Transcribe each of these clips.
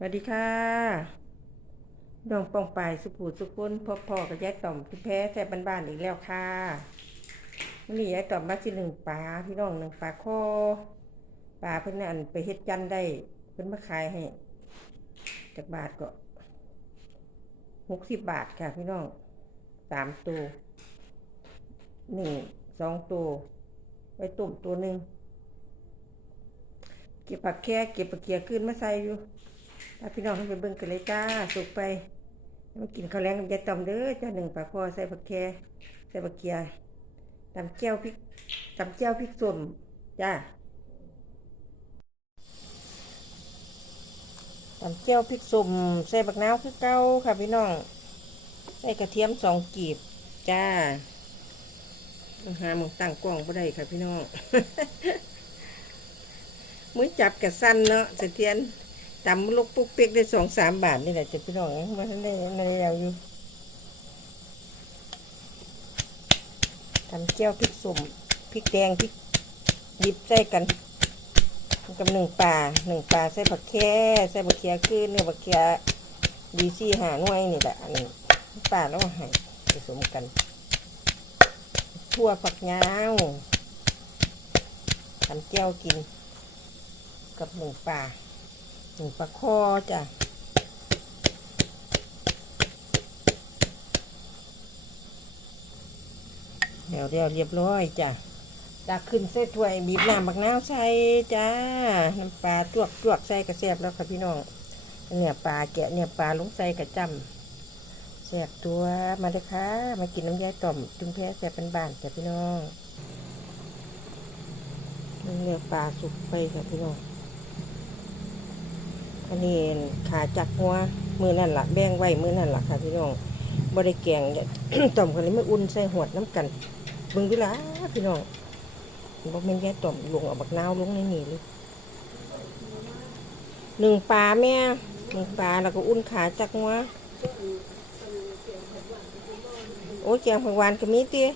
สวัสดีค่ะดองปองปายสุภูสุกุนพ่อพ่อกับยายต่อมพี่แพ้แซ่บบ้านๆอีกแล้วค่ะวันนี้ยายต่อมมาสิหนึ่งปลาพี่น้องหนึ่งปลาคอปลาเพิ่นอันไปเฮ็ดจันได้เพิ่นมาขายให้จากบาทก็หกสิบบาทค่ะพี่น้องสามตัวนี่สองตัวไว้ตุ่มตัวหนึ่งเก็บผักแค่เก็บผักเกียขึ้นมาใส่อยู่ ถ้าพี่น้องให้ไปเบิ่งกันเลยจ้าสุกไปมากินข้าวแรงกับยายต่อมเด้อจ้าหนึ่งปลาคอใส่ผักแคใส่ผักเกียตำเจียวพริกตำเจียวพริกส้มจ้าตำเจียวพริกส้มใส่บักนาวคือเก้าค่ะพี่น้อง ใส่กระเทียมสองกีบจ้าหาหมึงตั้งกล้องบ่ได้ค่ะพี่น้องมือจับกับสั้นเนาะเสถียร ตำลูกปุ๊กเปีกได้สองสามบาทนี่แหละจะพี่น้องมาทันได้ในแล้วอยู่ทำเจียวพริกสุ่มพริกแดงพริกดิบใส่กันกับหนึ่งปลาหนึ่งปลาใส่ผักแค่ใส่ผักเคียคือเนื้อผักเคียดีซี่หาหน่วยนี่แหละอันนี้ปลาแล้วให้ผสมกันทั่วฝักยาวทำเจียวกิน กับหนึ่งปลา หนึ่งปลาคอจ้ะเดี๋ยวเดี๋ยวเรียบร้อยจ้ะตักขึ้นเส้ถ้วยบีบน้ำบักน้าวใส่จ้า น้ำปลาจวกจวกใส่กระแซบแล้วค่ะพี่น้อง เนี่ยปลาแกะเนี่ยปลาลงใส่กระจำแสบตัวมาเลยค่ะ มากินน้ำยายต่อม จุนแพ้แสบเป็นบานจ้ะพี่น้องเนี่ยปลาสุกไปค่ะพี่น้อง อันนี้ขาจักหัวมือนั่นละแบ่งไว้มือนั่นละค่ะพี่น้องบริแกงเนี่ยต่อมกันเลยไม่อุ่นใส่หวดน้ำกันเบึงดูละพี่น้องบอกแม่นแย่ต่อมลงเอาบักนาวลงในนี่เลยหนึ่งปลาแม่หนึ่งปลาแล้วก็อุ่นขาจักหัวโอ้ยแกงผักหวานก็มีเตี้ย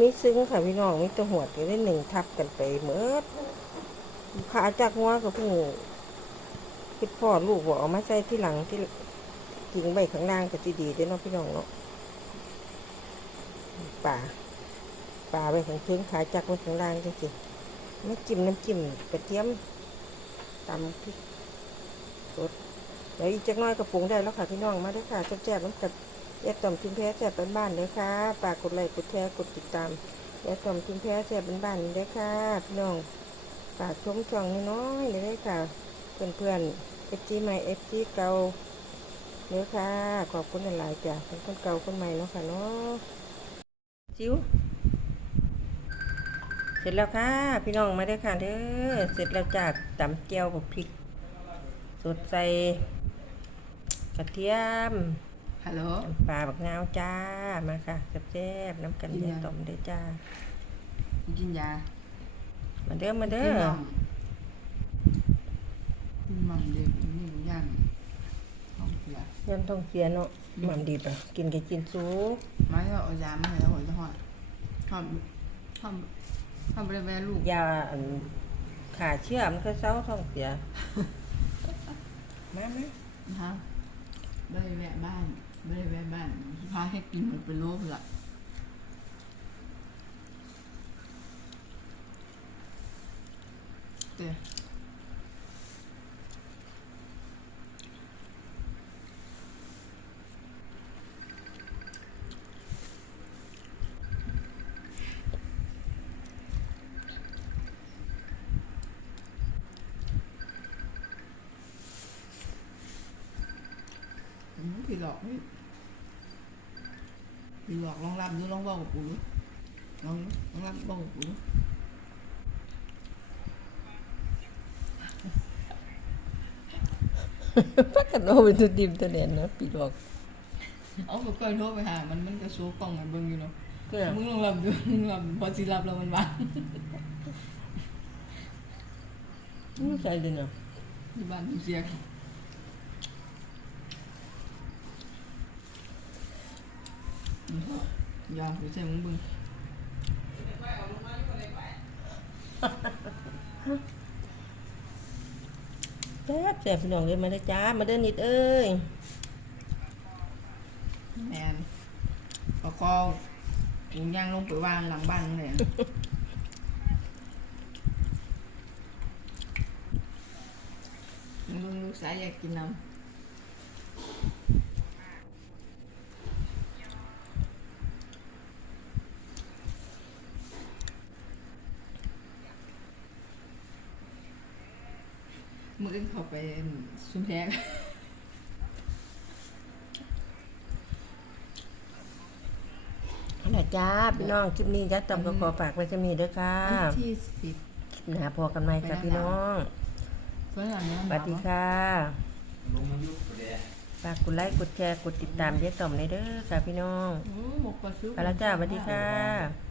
มีซึ้งค่ะพี่น้องมีตัวหัวก็ได้หนึ่งทับกันไปเมื่อขาจากหัวกับผู้คิดพ่อลูกบอกเอามาใส่ที่หลังที่ทิ้งไว้ข้างล่างก็จะดีเด้อเนาะพี่น้องเนาะป่าป่าไว้ข้างเทิงขาจักไว้ข้างล่างจังสิไม่จิ้มน้ำจิ้มกระเทียมตำพริกสดเดี๋ยวอีกจักหน้อยก็ปรุงได้แล้วค่ะพี่น้องมาด้วยค่ะแซ่บๆน้ำกัด แยกต่อมทิ้งแพ้แสบบ้านๆเลยค่ะฝากกดไลค์กดแชร์กดติดตามแยกต่อมทิ้งแพ้แสบบ้านๆเลยค่ะพี่น้องฝากชมช่องน้อยๆเลยค่ะ เพื่อนๆเอฟจีใหม่เอฟจีเก่าเลยค่ะขอบคุณหลายๆจ้ะเป็นคนเก่าคนใหม่เนาะค่ะเนาะจิ๋วเสร็จแล้วค่ะพี่น้องมาได้ค่ะเด้อเสร็จแล้วจากตำเจียวกับพริกสดใส่กระเทียม ฮัลโหลปลาบักงาวจ้า มาค่ะแซ่บๆน้ำกันกินเดือยังต้มเด้อจ้า กินยา มาเด้อมาเด้กิอนหม่อมกินหม่อมเด็กกินหมูย่างท้องเสียยันท้องเสียเนาะหมันดีป่ะกินก็กินซุปไม่เราเอายามาให้แล้วหัวจะหอดทำทำทำบริเวณลูกยาอันขาเชื่อมันก็เศร้าท้องเสียมาไหมนะฮะบริเวณบ้าน บริเวะบ้านพาให้กินหมดเป็นโลกละเหลอกนี่พี่หลอกลองรับดูลองบากับปูดูลองลองรับบากับปูดูพักกันโอเป็นตัวดิมตัวเด่นนะปีดอกเอาก็เคยโทรไปหา มันมันก็ซูกล้องมันเบิ่งอยู่เนาะมึงลองรับดูมึงรับพอสิรับแล้วมันวาไม่ใช่เลยเนาะที่บ้านมึงเสียค่ะอืม ยอมไปใส่มึงเบิ่งแซ่บแซ่บพี่น้องเลยมาเด้อจ้า มาเด้อนิดเอ้ย แมนเอาคอปูย่างลงไปวางหลังบ้านเลยมึงลูกสายอยากกินน้ำ มึงเข้าไปซุ้มแพกเอาล่ะจ้าพี่น้องคลิปนี้ยัดต่อมก็ขอฝากไว้จะมีเด้อค่ะวันที่สิบนะพอกันไหมค่ะพี่น้องฝรั่งเนี่ยสวัสดีค่ะลงมายุบเลยฝากกดไลค์กดแชร์กดติดตามยัดต่อมในเด้อค่ะพี่น้องอืมหมกปลาซุปไปแล้วจ้าสวัสดีค่ะ